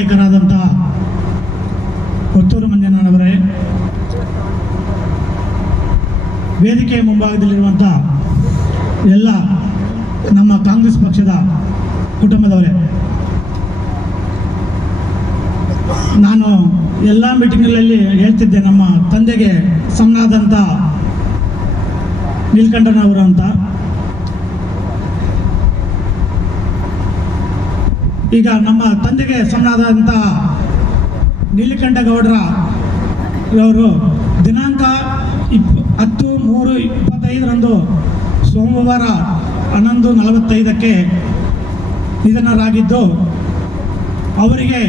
ನಾಯಕರಾದಂಥ ಕೊತ್ತೂರು ಮಂಜನವರೇ ವೇದಿಕೆಯ ಮುಂಭಾಗದಲ್ಲಿರುವಂಥ ಎಲ್ಲ ನಮ್ಮ ಕಾಂಗ್ರೆಸ್ ಪಕ್ಷದ ಕುಟುಂಬದವರೇ, ನಾನು ಎಲ್ಲ ಮೀಟಿಂಗ್ಗಳಲ್ಲಿ ಹೇಳ್ತಿದ್ದೆ ನಮ್ಮ ತಂದೆಗೆ ಸಮನಾದಂಥ ನೀಲ್ಕಂಠನವರು ಅಂತ. ಈಗ ನಮ್ಮ ತಂದೆಗೆ ಸಮನಾದಂಥ ನೀಲಕಂಠಗೌಡರ ಇವರು ದಿನಾಂಕ ಇಪ್ ಹತ್ತು, ಮೂರು, ಇಪ್ಪತ್ತೈದರಂದು ಸೋಮವಾರ ಹನ್ನೊಂದು ನಲವತ್ತೈದಕ್ಕೆ ನಿಧನರಾಗಿದ್ದು, ಅವರಿಗೆ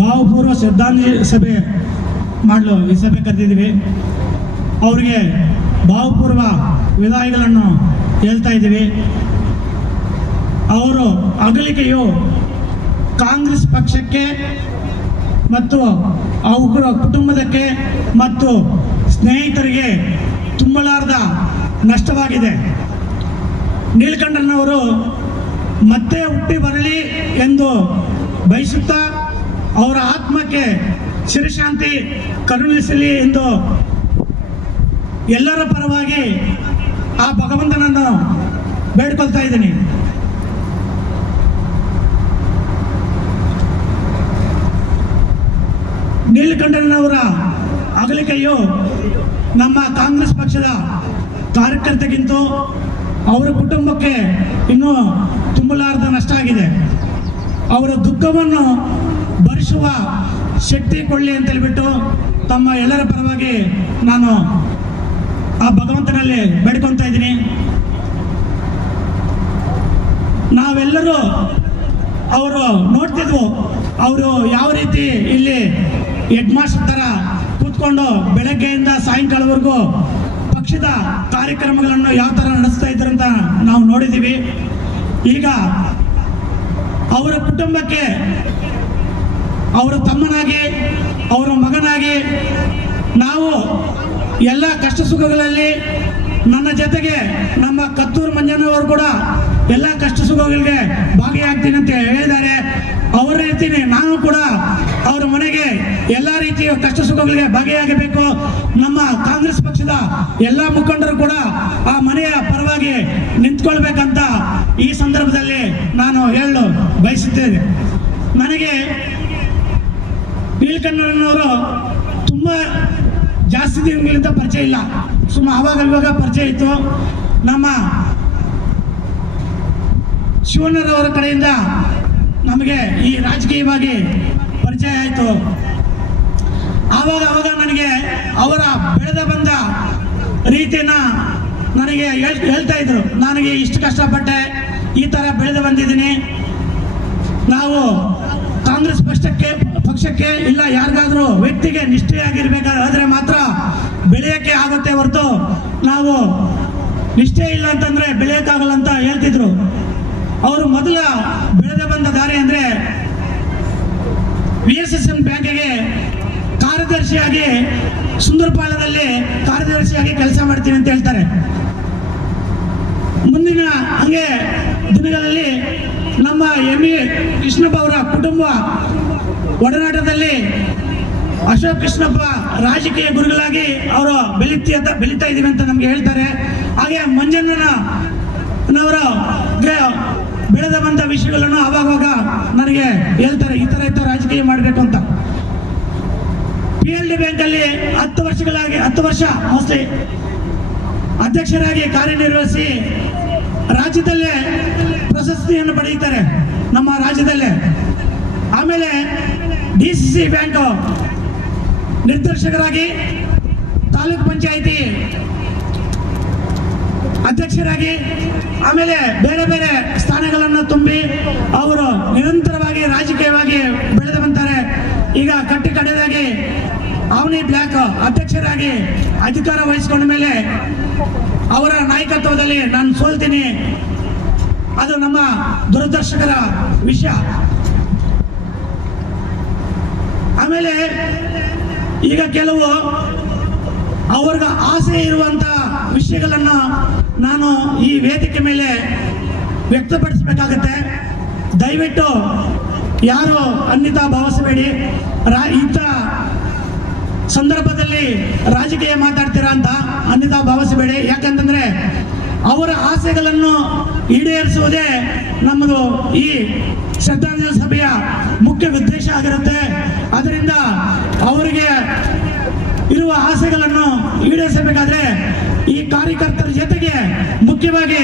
ಭಾವಪೂರ್ವ ಶ್ರದ್ಧಾಂಜಲಿ ಸಭೆ ಮಾಡಲು ಈ ಸಭೆ ಕರೆದಿದ್ದೀವಿ. ಅವರಿಗೆ ಭಾವಪೂರ್ವ ವಿದಾಯಗಳನ್ನು ಹೇಳ್ತಾ ಇದ್ದೀವಿ. ಅವರು ಅಗಲಿಕೆಯು ಕಾಂಗ್ರೆಸ್ ಪಕ್ಷಕ್ಕೆ ಮತ್ತು ಅವರ ಕುಟುಂಬದಕ್ಕೆ ಮತ್ತು ಸ್ನೇಹಿತರಿಗೆ ತುಂಬಲಾರದ ನಷ್ಟವಾಗಿದೆ. ನೀಲಕಂಠನವರು ಮತ್ತೆ ಹುಟ್ಟಿ ಬರಲಿ ಎಂದು ಬಯಸುತ್ತಾ ಅವರ ಆತ್ಮಕ್ಕೆ ಶಿರಶಾಂತಿ ಕರುಣಿಸಲಿ ಎಂದು ಎಲ್ಲರ ಪರವಾಗಿ ಆ ಭಗವಂತನನ್ನು ಬೇಡ್ಕೊಳ್ತಾ ಇದ್ದೀನಿ. ನೀಲಕಂಠನವರ ಅಗಲಿಕೆಯು ನಮ್ಮ ಕಾಂಗ್ರೆಸ್ ಪಕ್ಷದ ಕಾರ್ಯಕರ್ತಗಿಂತ ಅವರ ಕುಟುಂಬಕ್ಕೆ ಇನ್ನೂ ತುಂಬಲಾರದ ನಷ್ಟ ಆಗಿದೆ. ಅವರ ದುಃಖವನ್ನು ಭರಿಸುವ ಶಕ್ತಿ ಕೊಳ್ಳಿ ಅಂತ ಹೇಳ್ಬಿಟ್ಟು ತಮ್ಮ ಎಲ್ಲರ ಪರವಾಗಿ ನಾನು ಆ ಭಗವಂತನಲ್ಲಿ ಬೇಡ್ಕೊತಾ ಇದ್ದೀನಿ. ನಾವೆಲ್ಲರೂ ಅವರು ನೋಡ್ತಿದ್ವು, ಅವರು ಯಾವ ರೀತಿ ಇಲ್ಲಿ ಹೆಡ್ ಮಾಸ್ಟರ್ ಥರ ಕೂತ್ಕೊಂಡು ಬೆಳಗ್ಗೆಯಿಂದ ಸಾಯಂಕಾಲವರೆಗೂ ಪಕ್ಷದ ಕಾರ್ಯಕ್ರಮಗಳನ್ನು ಯಾವ ಥರ ನಡೆಸ್ತಾ ಇದ್ರು ಅಂತ ನಾವು ನೋಡಿದ್ದೀವಿ ಈಗ ಅವರ ಕುಟುಂಬಕ್ಕೆ ಅವರ ತಮ್ಮನಾಗಿ, ಅವರ ಮಗನಾಗಿ ನಾವು ಎಲ್ಲ ಕಷ್ಟ ಸುಖಗಳಲ್ಲಿ ನನ್ನ ಜೊತೆಗೆ ನಮ್ಮ ಕತ್ತೂರು ಮಂಜನವರು ಕೂಡ ಎಲ್ಲ ಕಷ್ಟ ಸುಖಗಳಿಗೆ ಭಾಗಿಯಾಗ್ತೀನಿ ಅಂತ ಹೇಳಿದ್ದಾರೆ. ಅವರ ರೀತಿನೇ ನಾನು ಕೂಡ ಅವರ ಮನೆಗೆ ಎಲ್ಲ ರೀತಿಯ ಕಷ್ಟ ಸುಖಗಳಿಗೆ ಭಾಗಿಯಾಗಬೇಕು. ನಮ್ಮ ಕಾಂಗ್ರೆಸ್ ಪಕ್ಷದ ಎಲ್ಲ ಮುಖಂಡರು ಕೂಡ ಆ ಮನೆಯ ಪರವಾಗಿ ನಿಂತ್ಕೊಳ್ಬೇಕಂತ ಈ ಸಂದರ್ಭದಲ್ಲಿ ನಾನು ಹೇಳಲು ಬಯಸುತ್ತೇನೆ. ನನಗೆ ನೀಲಕಂಠನವರು ತುಂಬ ಜಾಸ್ತಿ ದಿನಗಳಿಂದ ಪರಿಚಯ ಇಲ್ಲ. ಸುಮ್ಮ ಆವಾಗ ಇವಾಗ ಪರಿಚಯ ಇತ್ತು. ನಮ್ಮ ಶಿವಣ್ಣರವರ ಕಡೆಯಿಂದ ನಮಗೆ ಈ ರಾಜಕೀಯವಾಗಿ ಪರಿಚಯ ಆಯಿತು. ಆವಾಗ ಆವಾಗ ನನಗೆ ಅವರ ಬೆಳೆದ ಬಂದ ರೀತಿಯನ್ನ ನನಗೆ ಹೇಳ್- ಹೇಳ್ತಾ ಇದ್ರು. ನನಗೆ ಇಷ್ಟು ಕಷ್ಟಪಟ್ಟೆ ಈ ಥರ ಬೆಳೆದು ಬಂದಿದ್ದೀನಿ. ನಾವು ಕಾಂಗ್ರೆಸ್ ಪಕ್ಷಕ್ಕೆ ಪಕ್ಷಕ್ಕೆ ಇಲ್ಲ ಯಾರಿಗಾದರೂ ವ್ಯಕ್ತಿಗೆ ನಿಷ್ಠೆಯಾಗಿರ್ಬೇಕಾದ್ರೆ ಮಾತ್ರ ಬೆಳೆಯೋಕ್ಕೆ ಆಗುತ್ತೆ ಹೊರತು ನಾವು ನಿಷ್ಠೆ ಇಲ್ಲ ಅಂತಂದ್ರೆ ಬೆಳೆಯೋಕ್ಕಾಗಲ್ಲ ಅಂತ ಹೇಳ್ತಿದ್ರು. ಅವರು ಮೊದಲ ಬೆಳೆದ ಬಂದ ದಾರಿ ಅಂದ್ರೆ ವಿ ಎಸ್ ಎಸ್ ಎನ್ ಬ್ಯಾಂಕಿಗೆ ಕಾರ್ಯದರ್ಶಿಯಾಗಿ ಸುಂದರ್ಪಾಳದಲ್ಲಿ ಕಾರ್ಯದರ್ಶಿಯಾಗಿ ಕೆಲಸ ಮಾಡ್ತೀನಿ ಅಂತ ಹೇಳ್ತಾರೆ. ಮುಂದಿನ ಹಂಗೆ ದಿನಗಳಲ್ಲಿ ನಮ್ಮ ಎಂ ಎ ಕೃಷ್ಣಪ್ಪ ಅವರ ಕುಟುಂಬ ಒಡನಾಟದಲ್ಲಿ ಅಶೋಕ್ ಕೃಷ್ಣಪ್ಪ ರಾಜಕೀಯ ಗುರುಗಳಾಗಿ ಅವರು ಬೆಳೀತಿ ಅಂತ ಬೆಳೀತಾ ಇದ್ದೀವಿ ಅಂತ ನಮ್ಗೆ ಹೇಳ್ತಾರೆ. ಹಾಗೆ ಮಂಜಣ್ಣನವರ ಬೆಳೆದ ಬಂದ ವಿಷಯಗಳನ್ನು ಅವಾಗವಾಗ ನನಗೆ ಹೇಳ್ತಾರೆ, ಈ ಥರ, ಈ ರಾಜಕೀಯ ಮಾಡಬೇಕು ಅಂತ. ಪಿ ಎಲ್ ಡಿ ಬ್ಯಾಂಕಲ್ಲಿ ಹತ್ತು ವರ್ಷಗಳಾಗಿ, ಹತ್ತು ವರ್ಷ ಮೋಸ್ಟ್ಲಿ ಅಧ್ಯಕ್ಷರಾಗಿ ಕಾರ್ಯನಿರ್ವಹಿಸಿ ರಾಜ್ಯದಲ್ಲೇ ಪ್ರಶಸ್ತಿಯನ್ನು ಪಡೆಯುತ್ತಾರೆ, ನಮ್ಮ ರಾಜ್ಯದಲ್ಲೇ. ಆಮೇಲೆ ಡಿ ಸಿ ಸಿ ಬ್ಯಾಂಕ್ ನಿರ್ದೇಶಕರಾಗಿ ತಾಲೂಕ್ ಪಂಚಾಯಿತಿ ಅಧ್ಯಕ್ಷರಾಗಿ ಆಮೇಲೆ ಬೇರೆ ಬೇರೆ ಸ್ಥಾನಗಳನ್ನು ತುಂಬಿ ಅವರು ನಿರಂತರವಾಗಿ ರಾಜಕೀಯವಾಗಿ ಬೆಳೆದು ಬಂತಾರೆ ಈಗ ಕಟ್ಟಿ ಕಡೆದಾಗಿ ಅವನಿ ಬ್ಲ್ಯಾಕ್ ಅಧ್ಯಕ್ಷರಾಗಿ ಅಧಿಕಾರ ವಹಿಸಿಕೊಂಡ ಮೇಲೆ ಅವರ ನಾಯಕತ್ವದಲ್ಲಿ ನಾನು ಸೋಲ್ತೀನಿ. ಅದು ನಮ್ಮ ದುರದರ್ಶಕರ ವಿಷಯ. ಆಮೇಲೆ ಈಗ ಕೆಲವು ಅವ್ರಿಗ ಆಸೆ ಇರುವಂತ ವಿಷಯಗಳನ್ನ ನಾನು ಈ ವೇದಿಕೆ ಮೇಲೆ ವ್ಯಕ್ತಪಡಿಸಬೇಕಾಗತ್ತೆ. ದಯವಿಟ್ಟು ಯಾರು ಅನ್ಯತಾ ಭಾವಿಸಬೇಡಿ. ರಾ, ಇಂಥ ಸಂದರ್ಭದಲ್ಲಿ ರಾಜಕೀಯ ಮಾತಾಡ್ತೀರಾ ಅಂತ ಅನ್ಯತಾ ಭಾವಿಸಬೇಡಿ. ಯಾಕಂತಂದರೆ ಅವರ ಆಸೆಗಳನ್ನು ಈಡೇರಿಸುವುದೇ ನಮ್ಮದು ಈ ಶ್ರದ್ಧಾಂಜಲಿ ಸಭೆಯ ಮುಖ್ಯ ಉದ್ದೇಶ ಆಗಿರುತ್ತೆ. ಅದರಿಂದ ಅವರಿಗೆ ಇರುವ ಆಸೆಗಳನ್ನು ಈಡೇರಿಸಬೇಕಾದ್ರೆ ಕಾರ್ಯಕರ್ತರ ಜೊತೆಗೆ ಮುಖ್ಯವಾಗಿ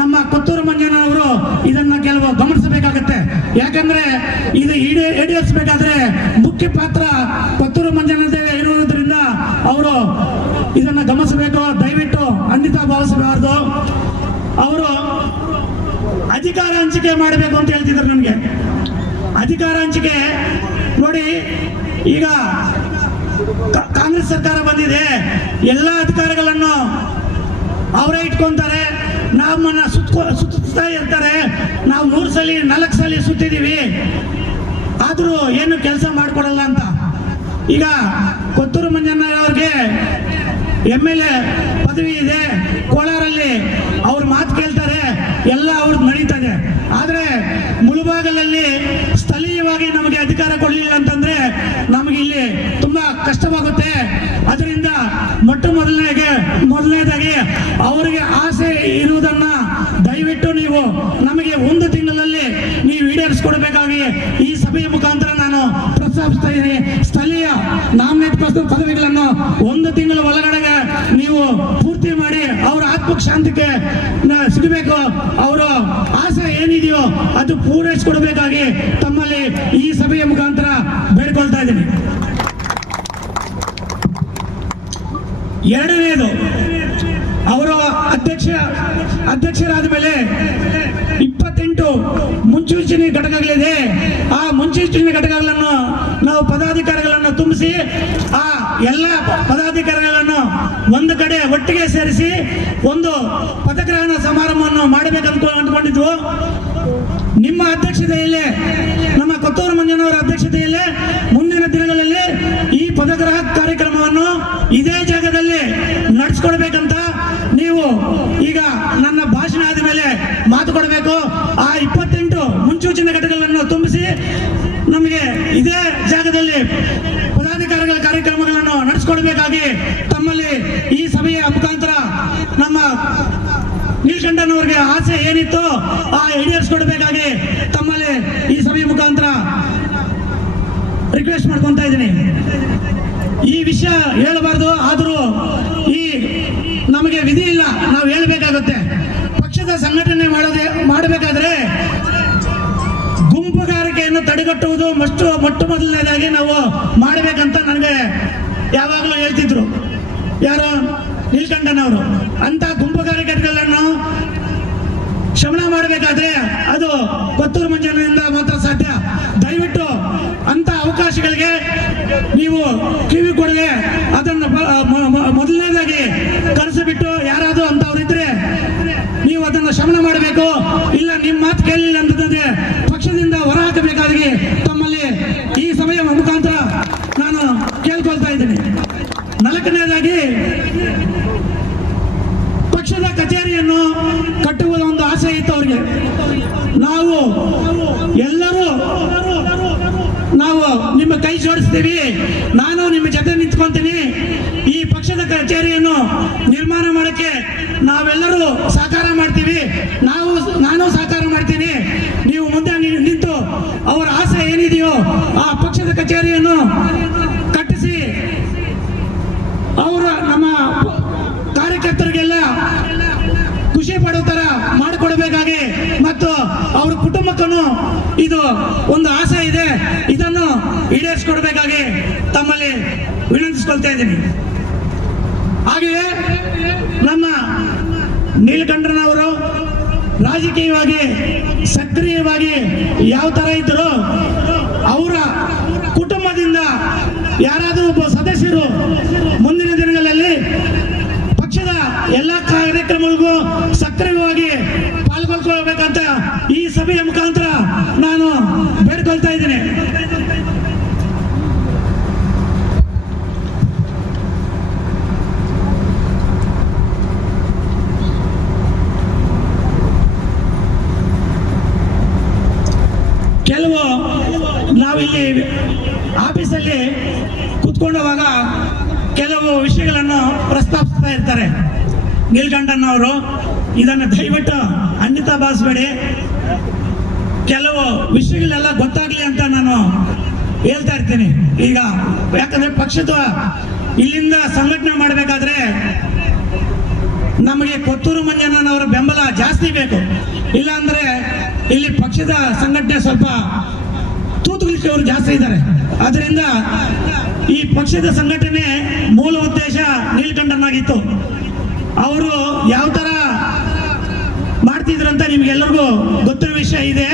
ನಮ್ಮ ಕೊತ್ತೂರು ಮಂಜನವರು ಇದನ್ನ ಕೆಲವು ಗಮನಿಸಬೇಕಾಗತ್ತೆ. ಯಾಕಂದ್ರೆ ಇದು ಈಡೇ ಈಡೇರಿಸಬೇಕಾದ್ರೆ ಮುಖ್ಯ ಪಾತ್ರ ಕೊತ್ತೂರು ಮಂಜನದೇ ಇರುವುದರಿಂದ ಅವರು ಇದನ್ನ ಗಮನಿಸಬೇಕು. ದಯವಿಟ್ಟು ಖಂಡಿತ ಭಾವಿಸಬಾರದು. ಅವರು ಅಧಿಕಾರ ಹಂಚಿಕೆ ಮಾಡಬೇಕು ಅಂತ ಹೇಳ್ತಿದ್ರು ನನಗೆ. ಅಧಿಕಾರ ಹಂಚಿಕೆ ನೋಡಿ, ಈಗ ಕಾಂಗ್ರೆಸ್ ಸರ್ಕಾರ ಬಂದಿದೆ. ಎಲ್ಲ ಅಧಿಕಾರಗಳನ್ನು ಅವರೇ ಇಟ್ಕೊಂತಾರೆ. ನಮ್ಮನ್ನ ಸುತ್ತ ಸುತ್ತಾ ಇರ್ತಾರೆ. ನಾವು ಮೂರು ಸಲ, ನಾಲ್ಕು ಸಲ ಸುತ್ತಿದ್ದೀವಿ. ಆದರೂ ಏನು ಕೆಲಸ ಮಾಡಿಕೊಡಲ್ಲ ಅಂತ. ಈಗ ಕೊತ್ತೂರು ಮಂಜಣ್ಣ ಅವ್ರಿಗೆ ಎಂ ಎಲ್ ಎ ಪದವಿ ಇದೆ. ಕೋಲಾರಲ್ಲಿ ಅವ್ರ ಮಾತು ಕೇಳ್ತಾರೆ. ಎಲ್ಲ ಅವ್ರದ್ದು ನಡೀತದೆ ಆದರೆ ಮುಳುಬಾಗಲಲ್ಲಿ ಸ್ಥಳೀಯವಾಗಿ ನಮಗೆ ಅಧಿಕಾರ ಕೊಡಲಿಲ್ಲ ಅಂತಂದ್ರೆ ನಮಗೆ ಇಲ್ಲಿ ತುಂಬಾ ಕಷ್ಟವಾಗುತ್ತೆ ಅದರಿಂದ ಮೊಟ್ಟ ಮೊದಲನೇಗೆ ಮೊದಲನೇದಾಗಿ ಅವರಿಗೆ ಆಸೆ ಇರುವುದನ್ನ ದಯವಿಟ್ಟು ನೀವು ನಮಗೆ ಒಂದು ತಿಂಗಳಲ್ಲಿ ನೀವು ಈಡೇರಿಸಿಕೊಡ್ಬೇಕಾಗಿ ಈ ಸಭೆಯ ಮುಖಾಂತರ ನಾನು ಪ್ರಸ್ತಾಪಿಸ್ತಾ ಇದ್ದೀನಿ. ಸ್ಥಳೀಯ ನಾಮಿನೇಟ್ ಪದವಿಗಳನ್ನು ಒಂದು ತಿಂಗಳ ಒಳಗಡೆಗೆ ನೀವು ಪೂರ್ತಿ ಮಾಡಿ ಅವರ ಆತ್ಮಕ್ಕೆ ಶಾಂತಿಗೆ ಸಿಗಬೇಕು. ಅವರ ಆಸೆ ಏನಿದೆಯೋ ಅದು ಪೂರೈಸಿಕೊಡ್ಬೇಕಾಗಿ ತಮ್ಮಲ್ಲಿ ಈ ಸಭೆಯ ಮುಖಾಂತರ ಬೇಡ್ಕೊಳ್ತಾ ಇದ್ದೀನಿ. ಎರಡನೆಯದು ಅವರು ಅಧ್ಯಕ್ಷ, ಅಧ್ಯಕ್ಷರಾದ ಮೇಲೆ ಇಪ್ಪತ್ತೆಂಟು ಮುನ್ಸೂಚನೆ ಘಟಕಗಳಿದೆ. ಆ ಮುನ್ಸೂಚನೆ ಘಟಕಗಳನ್ನು ನಾವು ಪದಾಧಿಕಾರಿಗಳನ್ನು ತುಂಬಿಸಿ, ಆ ಎಲ್ಲ ಪದಾಧಿಕಾರಿಗಳನ್ನು ಒಂದು ಕಡೆ ಒಟ್ಟಿಗೆ ಸೇರಿಸಿ ಒಂದು ಪದಗ್ರಹಣ ಸಮಾರಂಭವನ್ನು ಮಾಡಬೇಕಂತ ಅಂದ್ಕೊಂಡಿದ್ವು ನಿಮ್ಮ ಅಧ್ಯಕ್ಷತೆಯಲ್ಲಿ ನಮ್ಮ ಕೊತ್ತೂರು ಮಂಜನವರ ಅಧ್ಯಕ್ಷತೆಯಲ್ಲಿ ಮುಂದಿನ ದಿನಗಳಲ್ಲಿ ಈ ಪದಗ್ರಹ ಕಾರ್ಯಕ್ರಮವನ್ನು ಇದೇ ಜಾಗದಲ್ಲಿ ನಡೆಸ್ಕೊಡ್ಬೇಕಂತ ನೀವು ಈಗ ನನ್ನ ಭಾಷಣ ಆದ ಮೇಲೆ ಮಾತು ಕೊಡಬೇಕು ಆ ಇಪ್ಪತ್ತೆಂಟು ಮುನ್ಸೂಚನೆ ಘಟಕಗಳನ್ನು ತುಂಬಿಸಿ ನಮಗೆ ಇದೇ ಜಾಗದಲ್ಲಿ ಪದಾಧಿಕಾರಿಗಳ ಕಾರ್ಯಕ್ರಮಗಳನ್ನು ನಡೆಸ್ಕೊಡ್ಬೇಕಾಗಿ ತಮ್ಮಲ್ಲಿ ಈ ಸಭೆಯ ಮುಖಾಂತರ ನಮ್ಮ ನೀಲ್ಕಂಠನವ್ರಿಗೆ ಆಸೆ ಏನಿತ್ತು ಆ ಈಡೇರಿಸ್ಕೊಡ್ಬೇಕಾಗಿ ತಮ್ಮಲ್ಲಿ ಈ ಸಭೆಯ ಮುಖಾಂತರ ರಿಕ್ವೆಸ್ಟ್ ಮಾಡ್ಕೊಂತ ಇದ್ದೀನಿ. ಈ ವಿಷಯ ಹೇಳಬಾರ್ದು, ಆದರೂ ಈ ನಮಗೆ ವಿಧಿ ಇಲ್ಲ, ನಾವು ಹೇಳಬೇಕಾಗುತ್ತೆ. ಪಕ್ಷದ ಸಂಘಟನೆ ಮಾಡೋದೇ, ಮಾಡಬೇಕಾದ್ರೆ ಗುಂಪುಗಾರಿಕೆಯನ್ನು ತಡೆಗಟ್ಟುವುದು ಮಷ್ಟು ಮೊಟ್ಟ ಮೊದಲನೇದಾಗಿ ನಾವು ಮಾಡಬೇಕಂತ ಯಾವಾಗಲೂ ಹೇಳ್ತಿದ್ರು. ಯಾರು? ನೀಲ್ಕಂಠನವರು. ಅಂತ ಗುಂಪುಗಾರಿಕೆಗಳನ್ನು ಶಮನ ಮಾಡಬೇಕಾದ್ರೆ ಅದು ಕೊತ್ತೂರು ಮಂಜನಿಂದ ಮಾತ್ರ ಸಾಧ್ಯ. ದಯವಿಟ್ಟು ಅಂತ ಅವಕಾಶಗಳಿಗೆ ನೀವು ಕಿವಿ ಕೊಡದೆ ಅದನ್ನು ಮೊದಲನೇದಾಗಿ ಮ- ಬಿಟ್ಟು ಯಾರಾದರೂ ಅಂತವ್ರಿದ್ರೆ ನೀವು ಅದನ್ನು ಶಮನ ಮಾಡಬೇಕು. ಇಲ್ಲ, ನಿಮ್ಮ ಮಾತು ಕೇಳಲಿಲ್ಲ ಅಂತಂದ್ರೆ ಪಕ್ಷದಿಂದ ಹೊರಹಾಕಬೇಕಾದ್ರೆ ತಮ್ಮಲ್ಲಿ ಈ ಸಭೆಯ ಮುಖಾಂತರ ನಾನು ಕೇಳ್ಕೊಳ್ತಾ ಇದ್ದೀನಿ ನಾಲ್ಕನೇದಾಗಿ ಪಕ್ಷದ ಕಚೇರಿಯನ್ನು ಕಟ್ಟುವ ಒಂದು ಆಸೆ ಇತ್ತು ಅವರಿಗೆ. ನಾವು ಎಲ್ಲರೂ ನಾವು ನಿಮ್ಮ ಕೈ ಜೋಡಿಸ್ತೀವಿ, ನಾನು ನಿಮ್ಮ ಜೊತೆ ನಿಂತ್ಕೊಂತೀನಿ. ಈ ಪಕ್ಷದ ಕಚೇರಿಯನ್ನು ನಿರ್ಮಾಣ ಮಾಡಕ್ಕೆ ನಾವೆಲ್ಲರೂ ಸಹಕಾರ ಮಾಡ್ತೀವಿ. ನಾವು ನಾನು ಸಹಕಾರ ಮಾಡ್ತೀನಿ. ನೀವು ಮುಂದೆ ನಿಂತು ಅವರ ಆಸೆ ಏನಿದೆಯೋ ಆ ಪಕ್ಷದ ಕಚೇರಿಯನ್ನು ಕಟ್ಟಿಸಿ ಅವರ ನಮ್ಮ ಕಾರ್ಯಕರ್ತರಿಗೆಲ್ಲ ಖುಷಿ ಪಡೋ ತರ ಮಾಡಿಕೊಡ್ಬೇಕಾಗಿ ಮತ್ತು ಅವ್ರ ಕುಟುಂಬಕ್ಕೂ ಇದು ಒಂದು ಆಸೆ ಇದೆ ಇದನ್ನು ಈಡೇರಿಸ್ಕೊಡ್ಬೇಕಾಗಿ ತಮ್ಮಲ್ಲಿ ವಿನಂತಿಸ್ಕೊಳ್ತಾ ಇದ್ದೀನಿ. ಹಾಗೆಯೇ ನಮ್ಮ ನೀಲಕಂಠನವರು ರಾಜಕೀಯವಾಗಿ ಸಕ್ರಿಯವಾಗಿ ಯಾವ ತರ ಇದ್ರು ಅವರ ಕುಟುಂಬದಿಂದ ಯಾರಾದರೂ ಒಬ್ಬ ಸದಸ್ಯರು ಮುಂದಿನ ದಿನಗಳಲ್ಲಿ ಪಕ್ಷದ ಎಲ್ಲ ಕಾರ್ಯಕ್ರಮಗಳಿಗೂ ಸಕ್ರಿಯವಾಗಿ ಪಾಲ್ಗೊಳ್ಕೊಳ್ಬೇಕಂತ ಈ ಸಭೆಯ ಮುಖಾಂತರ ನಾನು ಬೇಡ್ಕೊಳ್ತಾ ಇದ್ದೀನಿ ಕೆಲವು ಆಫೀಸಲ್ಲಿ ಕೂತ್ಕೊಂಡವಾಗ ಕೆಲವು ವಿಷಯಗಳನ್ನು ಪ್ರಸ್ತಾಪಿಸ್ತಾ ಇರ್ತಾರೆ. ನೀಲ್ಕಂಠನ್ ಅವರು, ಇದನ್ನು ದಯವಿಟ್ಟು ಅನ್ಯತಾ ಭಾವಿಸ್ಬೇಡಿ ಕೆಲವು ವಿಷಯಗಳೆಲ್ಲ ಗೊತ್ತಾಗ್ಲಿ ಅಂತ ನಾನು ಹೇಳ್ತಾ ಇರ್ತೀನಿ. ಈಗ, ಯಾಕಂದ್ರೆ ಪಕ್ಷದ ಇಲ್ಲಿಂದ ಸಂಘಟನೆ ಮಾಡಬೇಕಾದ್ರೆ ನಮಗೆ ಕೊತ್ತೂರು ಮಂಜಣ್ಣನವರ ಬೆಂಬಲ ಜಾಸ್ತಿ ಬೇಕು. ಇಲ್ಲ ಅಂದ್ರೆ ಇಲ್ಲಿ ಪಕ್ಷದ ಸಂಘಟನೆ ಸ್ವಲ್ಪ ತೂತುಗಳಿಕೆಯವರು ಜಾಸ್ತಿ ಇದ್ದಾರೆ. ಅದರಿಂದ ಈ ಪಕ್ಷದ ಸಂಘಟನೆ ಮೂಲ ಉದ್ದೇಶ ಅವರು ಯಾವ ತರ ಮಾಡ್ತಿದ್ರು ಅಂತ ನಿಮ್ಗೆಲ್ಲರಿಗೂ ಗೊತ್ತಿರೋ ವಿಷಯ ಇದೆ.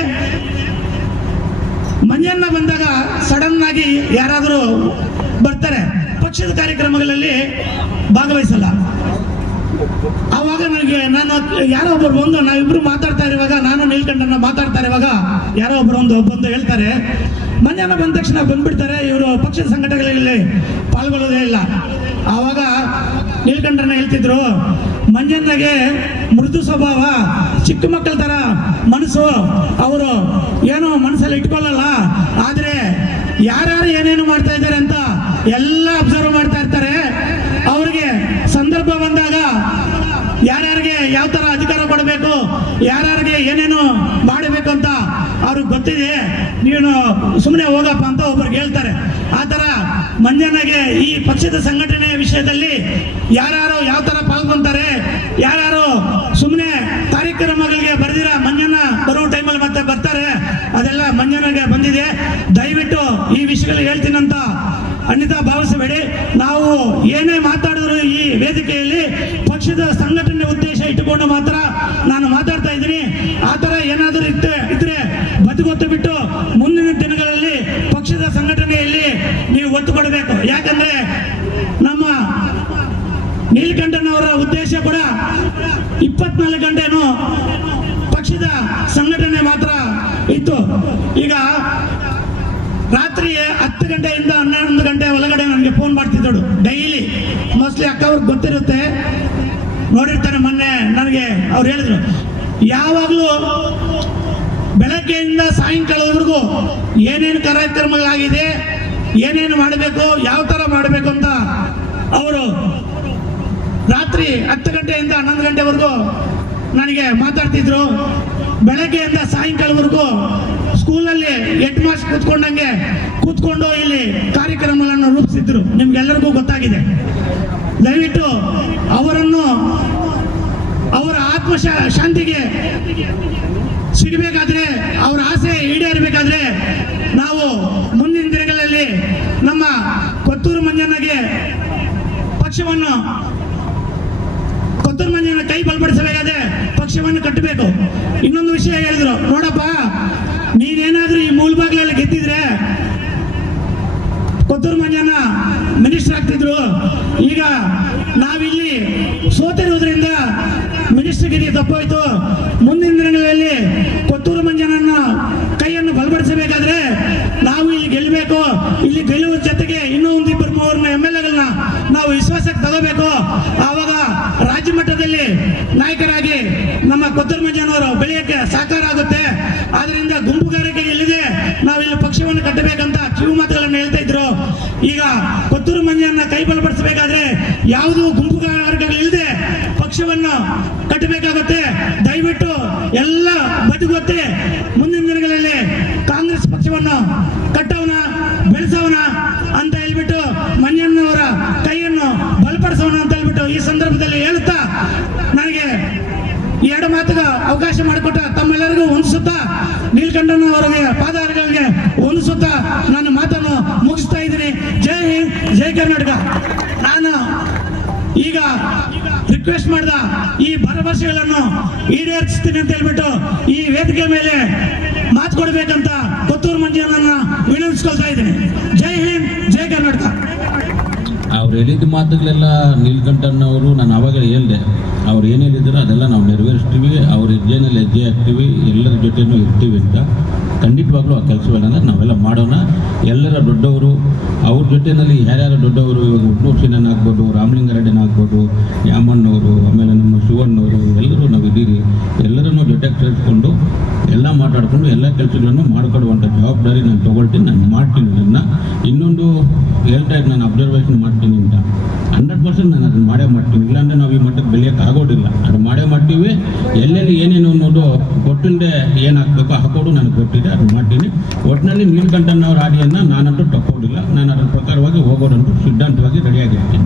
ಮನೆಯನ್ನ ಬಂದಾಗ ಸಡನ್ ಆಗಿ ಯಾರಾದರೂ ಬರ್ತಾರೆ. ಪಕ್ಷದ ಕಾರ್ಯಕ್ರಮಗಳಲ್ಲಿ ಭಾಗವಹಿಸಲ್ಲ. ಆವಾಗ ನನಗೆ ನಾನು ಯಾರೋ ಒಬ್ಬರು ಬಂದು ನಾವಿಬ್ರು ಮಾತಾಡ್ತಾ ಇರುವಾಗ ನಾನು ನೀಲ್ಕಂಠನ ಮಾತಾಡ್ತಾ ಇರುವಾಗ ಯಾರೋ ಒಬ್ರು ಒಂದು ಬಂದು ಹೇಳ್ತಾರೆ. ಮನೆಯನ್ನ ಬಂದ ತಕ್ಷಣ ಬಂದ್ಬಿಡ್ತಾರೆ. ಇವರು ಪಕ್ಷದ ಸಂಘಟನೆಗಳಲ್ಲಿ ಪಾಲ್ಗೊಳ್ಳೋದೇ ಇಲ್ಲ. ನೀಲ್ಕಂಠನ ಹೇಳ್ತಿದ್ರು, ಮಂಜಣ್ಣಗೆ ಮೃದು ಸ್ವಭಾವ, ಚಿಕ್ಕ ಮಕ್ಕಳ ತರ ಮನಸ್ಸು. ಅವರು ಏನೋ ಮನಸ್ಸಲ್ಲಿ ಇಟ್ಕೊಳ್ಳಲ್ಲ. ಆದರೆ ಯಾರ್ಯಾರು ಏನೇನು ಮಾಡ್ತಾ ಇದ್ದಾರೆ ಅಂತ ಎಲ್ಲ ಅಬ್ಸರ್ವ್ ಮಾಡ್ತಾ ಇರ್ತಾರೆ. ಅವ್ರಿಗೆ ಸಂದರ್ಭ ಬಂದಾಗ ಯಾರ್ಯಾರಿಗೆ ಯಾವ ತರ ಅಧಿಕಾರ ಕೊಡಬೇಕು, ಯಾರ್ಯಾರಿಗೆ ಏನೇನು ಮಾಡಬೇಕು ಅಂತ ಅವ್ರಿಗೆ ಗೊತ್ತಿದೆ. ನೀನು ಸುಮ್ಮನೆ ಹೋಗಪ್ಪ ಅಂತ ಒಬ್ರಿಗೆ ಹೇಳ್ತಾರೆ. ಆ ಥರ ಮಂಜನಾಗೆ ಈ ಪಕ್ಷದ ಸಂಘಟನೆಯ ವಿಷಯದಲ್ಲಿ ಯಾರ್ಯಾರು ಯಾವ ತರ ಪಾಲ್ಗೊಂತಾರೆ ಯಾರು ಸುಮ್ಮನೆ ಕಾರ್ಯಕ್ರಮಗಳಿಗೆ ಬರ್ದಿರ ಮಂಜನ ಬರೋ ಟೈಮಲ್ಲಿ ಮತ್ತೆ ಬರ್ತಾರೆ, ಅದೆಲ್ಲ ಮಂಜನಿಗೆ ಬಂದಿದೆ. ದಯವಿಟ್ಟು ಈ ವಿಷಯಗಳು ಹೇಳ್ತೀನಂತ ಅನಿತಾ ಭಾವಿಸಬೇಡಿ. ನಾವು ಏನೇ ಮಾತಾಡಿದ್ರು ಈ ವೇದಿಕೆಯಲ್ಲಿ ಪಕ್ಷದ ಸಂಘಟನೆ ಉದ್ದೇಶ ಇಟ್ಟುಕೊಂಡು ಮಾತ್ರ ನಾನು ಮಾತಾಡ್ತಾ ಇದ್ದೀನಿ. ಆ ಥರ ಏನಾದರೂ ಇತ್ತೆ, ಇದ್ರೆ ಬದುಕೊತ್ತು ಬಿಟ್ಟು ಮುಂದಿನ ದಿನಗಳಲ್ಲಿ ಪಕ್ಷದ ಸಂಘಟನೆಯಲ್ಲಿ ನೀವು ಒತ್ತು ಕೊಡಬೇಕು. ಯಾಕಂದ್ರೆ ನಮ್ಮ ನೀಲಕಂಠನವರ ಉದ್ದೇಶ ಕೂಡ ಇಪ್ಪತ್ನಾಲ್ಕು ಗಂಟೆನೂ ಪಕ್ಷದ ಸಂಘಟನೆ ಮಾತ್ರ ಇತ್ತು. ಈಗ ರಾತ್ರಿ ಹತ್ತು ಗಂಟೆಯಿಂದ ಹನ್ನೊಂದು ಗಂಟೆ ಒಳಗಡೆ ನನಗೆ ಫೋನ್ ಮಾಡ್ತಿದ್ದಳು. ಡೈಲಿ ಮೋಸ್ಟ್ಲಿ ಅಕ್ಕ ಅವ್ರಿಗೆ ಗೊತ್ತಿರುತ್ತೆ. ನೋಡಿರ್ತಾರೆ ಮೊನ್ನೆ ನನಗೆ, ಅವ್ರು ಹೇಳಿದ್ರು, ಯಾವಾಗಲೂ ಬೆಳಗ್ಗೆಯಿಂದ ಸಾಯಂಕಾಲವರೆಗೂ ಏನೇನು ಕಾರ್ಯಕ್ರಮಗಳಾಗಿದೆ, ಏನೇನು ಮಾಡಬೇಕು ಅಂತ ಅವರು ರಾತ್ರಿ ಹತ್ತು ಗಂಟೆಯಿಂದ ಹನ್ನೊಂದು ಗಂಟೆವರೆಗೂ ನನಗೆ ಮಾತಾಡ್ತಿದ್ರು. ಬೆಳಗ್ಗೆಯಿಂದ ಸಾಯಂಕಾಲವರೆಗೂ ಸ್ಕೂಲಲ್ಲಿ ಹೆಡ್ ಮಾಸ್ಟರ್ ಕೂತ್ಕೊಂಡಂಗೆ ಕೂತ್ಕೊಂಡು ಇಲ್ಲಿ ಕಾರ್ಯಕ್ರಮಗಳನ್ನು ರೂಪಿಸಿದ್ರು. ನಿಮ್ಗೆಲ್ಲರಿಗೂ ಗೊತ್ತಾಗಿದೆ. ದಯವಿಟ್ಟು ಅವರನ್ನು ಅವರ ಆತ್ಮ ಶಾಂತಿಗೆ ಸಿಗಬೇಕಾದ್ರೆ, ಅವರ ಆಸೆ ಈಡೇರಬೇಕಾದ್ರೆ ನಾವು ಮುಂದಿನ ದಿನಗಳಲ್ಲಿ ನಮ್ಮ ಕೊತ್ತೂರು ಮಂಜನಗೆ ಪಕ್ಷವನ್ನು ಕೊತ್ತೂರು ಮಂಜನ ಕೈ ಬಲಪಡಿಸಬೇಕಾದ್ರೆ ಪಕ್ಷವನ್ನು ಕಟ್ಟಬೇಕು. ಇನ್ನೊಂದು ವಿಷಯ ಹೇಳಿದ್ರು. ನೋಡಪ್ಪ, ನೀನೇನಾದ್ರೂ ಈ ಮೂಲ್ಬಾಗ್ಲಲ್ಲಿ ಗೆದ್ದಿದ್ರೆ ಕೊತ್ತೂರು ಮಂಜನ ಮಿನಿಸ್ಟರ್ ಆಗ್ತಿದ್ರು. ಈಗ ನಾವಿಲ್ಲಿ ಸೋತಿರುವುದರಿಂದ ಮಿನಿಸ್ಟರ್ಗಿರಿ ತಪ್ಪೋಯ್ತು. ಮುಂದಿನ ದಿನಗಳಲ್ಲಿ ಕೊತ್ತೂರು ಮಂಜನನ್ನ ಕೈಯನ್ನು ಬಲಪಡಿಸಬೇಕಾದ್ರೆ ನಾವು ಇಲ್ಲಿ ಗೆಲ್ಲಬೇಕು. ಇಲ್ಲಿ ಗೆಲ್ಲುವ ಜೊತೆಗೆ ಇನ್ನೂ ಒಂದಿಬ್ಬರು ಮೂವರನ್ನ ಎಂ ಎಲ್ ಎಗಳನ್ನ ನಾವು ವಿಶ್ವಾಸಕ್ಕೆ ತಗೋಬೇಕು ಆವಾಗ ರಾಜ್ಯ ಮಟ್ಟದಲ್ಲಿ ನಾಯಕರಾಗಿ ನಮ್ಮ ಕೊತ್ತೂರು ಜನರು ಬೆಳೆಯಕ್ಕೆ ಸಾಕಾರ ಆಗುತ್ತೆ. ಆದ್ರಿಂದ ಗುಂಪುಗಾರಿಕೆ ಎಲ್ಲಿದೆ? ನಾವು ಇಲ್ಲಿ ಪಕ್ಷವನ್ನು ಕಟ್ಟಬೇಕಂತ ಕಿವಿ ಮಾತುಗಳನ್ನು ಹೇಳ್ತಾ ಇದ್ರು. ಈಗ ಕೊತ್ತೂರು ಮನೆಯನ್ನ ಕೈ ಬಲಪಡಿಸಬೇಕಾದ್ರೆ ಯಾವುದು ಗುಂಪುಗಾರಿಕೆಗಳಿಲ್ಲದೆ ಪಕ್ಷವನ್ನು ಕಟ್ಟಬೇಕಾಗುತ್ತೆ. ದಯವಿಟ್ಟು ಎಲ್ಲ ಬದುಕುತ್ತೆ ಮುಂದಿನ ದಿನಗಳಲ್ಲಿ ಕಾಂಗ್ರೆಸ್ ಪಕ್ಷವನ್ನು ಕಟ್ಟವನ ಬೆಳೆಸವನ ಅಂತ ಹೇಳ್ಬಿಟ್ಟು ಮಂಜಣ್ಣವರ ಕೈಯನ್ನು ಬಲಪಡಿಸೋಣ ಅಂತ ಹೇಳ್ಬಿಟ್ಟು ಈ ಸಂದರ್ಭದಲ್ಲಿ ಹೇಳುತ್ತಾ ನನಗೆ ಎರಡು ಮಾತುಗ ಅವಕಾಶ ಮಾಡಿಕೊಟ್ಟ ತಮ್ಮೆಲ್ಲರಿಗೂ ಹೊಂದಿಸುತ್ತಾ ನೀಲ್ಕಂಠನ ಅವರಿಗೆ ಪಾದಾರಗಳಿಗೆ ಹೊಂದಿಸುತ್ತಾ ನನ್ನ ಮಾತನ್ನು ಮುಗಿಸ್ತಾ ಇದ್ದೀನಿ ಜೈ ಹಿಂದ್ ಜೈ ಕರ್ನಾಟಕ ನಾನು ಈಗ ರಿಕ್ವೆಸ್ಟ್ ಮಾಡ್ದ ಈ ಭರವಸೆಗಳನ್ನು ಈಡೇರಿಸ್ತೀನಿ ಅಂತ ಹೇಳ್ಬಿಟ್ಟು ಈ ವೇದಿಕೆ ಮೇಲೆ ಮಾತು ಕೊಡ್ಬೇಕಂತ ಕೊತ್ತೂರು ಮಂಜುನನ್ನ ವಿನಂತಿಸ್ಕೊಳ್ತಾ ಇದ್ದೀನಿ. ಜೈ ಅವ್ರು ಹೇಳಿದ ಮಾತುಗಳೆಲ್ಲ ನೀಲ್ಕಂಠನವರು ನಾನು ಅವಾಗ ಹೇಳಿದೆ, ಅವ್ರು ಏನು ಅದೆಲ್ಲ ನಾವು ನೆರವೇರಿಸ್ತೀವಿ, ಅವ್ರ ಹೆಜ್ಜೆನಲ್ಲಿ ಹೆಜ್ಜೆ ಹಾಕ್ತೀವಿ ಎಲ್ಲರ ಜೊತೆನೂ ಇರ್ತೀವಿ ಅಂತ. ಖಂಡಿತವಾಗ್ಲೂ ಆ ಕೆಲಸಗಳನ್ನ ನಾವೆಲ್ಲ ಮಾಡೋಣ. ಎಲ್ಲರ ದೊಡ್ಡವರು, ಅವ್ರ ಜೊತೆಯಲ್ಲಿ ಯಾರ್ಯಾರು ದೊಡ್ಡವರು, ಇವಾಗ ಉಟ್ನೂರು ಸಿನನ್ ಆಗ್ಬೋದು ರಾಮಲಿಂಗಾರೆಡ್ಡಿನ ಆಗ್ಬೋದು, ಯಾಮಣ್ಣವರು, ಆಮೇಲೆ ನಮ್ಮ ಶಿವಣ್ಣವರು, ಎಲ್ಲರೂ ನಾವು ಇದ್ದೀರಿ. ಎಲ್ಲರನ್ನೂ ಜೊತೆಗೆ ಸೇರಿಸ್ಕೊಂಡು, ಎಲ್ಲ ಮಾತಾಡ್ಕೊಂಡು, ಎಲ್ಲ ಕೆಲಸಗಳನ್ನು ಮಾಡ್ಕೊಡುವಂಥ ಜವಾಬ್ದಾರಿ ನಾನು ತೊಗೊಳ್ತೀನಿ ನಾನು ಮಾಡ್ತೀನಿ ಅದನ್ನು ಇನ್ನೊಂದು ಹೇಳ್ತಾ ಇದ್ದು ನಾನು ಅಬ್ಸರ್ವೇಷನ್ ಮಾಡ್ತೀನಿ ಅಂತ ಹಂಡ್ರೆಡ್ ಪರ್ಸೆಂಟ್ ನಾನು ಅದನ್ನು ಮಾಡೇ ಮಾಡ್ತೀನಿ ಇಲ್ಲಾಂದ್ರೆ ನಾವು ಈ ಮಟ್ಟಕ್ಕೆ ಬೆಳೆಯೋಕೆ ಆಗೋದಿಲ್ಲ ಅದು ಮಾಡೇ ಮಾಡ್ತೀವಿ ಎಲ್ಲೆಲ್ಲಿ ಏನೇನು ಅನ್ನೋದು ಗೊತ್ತಿಲ್ಲದೆ ಏನು ಹಾಕ್ಬೇಕು ಹಾಕೋದು ನನಗೆ ಗೊತ್ತಿದೆ, ಅದು ಮಾಡ್ತೀನಿ. ಒಟ್ಟಿನಲ್ಲಿ ನೀಲ್ಕಂಠನವ್ರ ಹಾಡಿಯನ್ನು ನಾನಂತೂ ತಪ್ಪೋದಿಲ್ಲ ನಾನು ಅದ್ರ ಪ್ರಕಾರವಾಗಿ ಹೋಗೋದಂತೂ ಸಿದ್ಧಾಂತವಾಗಿ ರೆಡಿಯಾಗಿರ್ತೀನಿ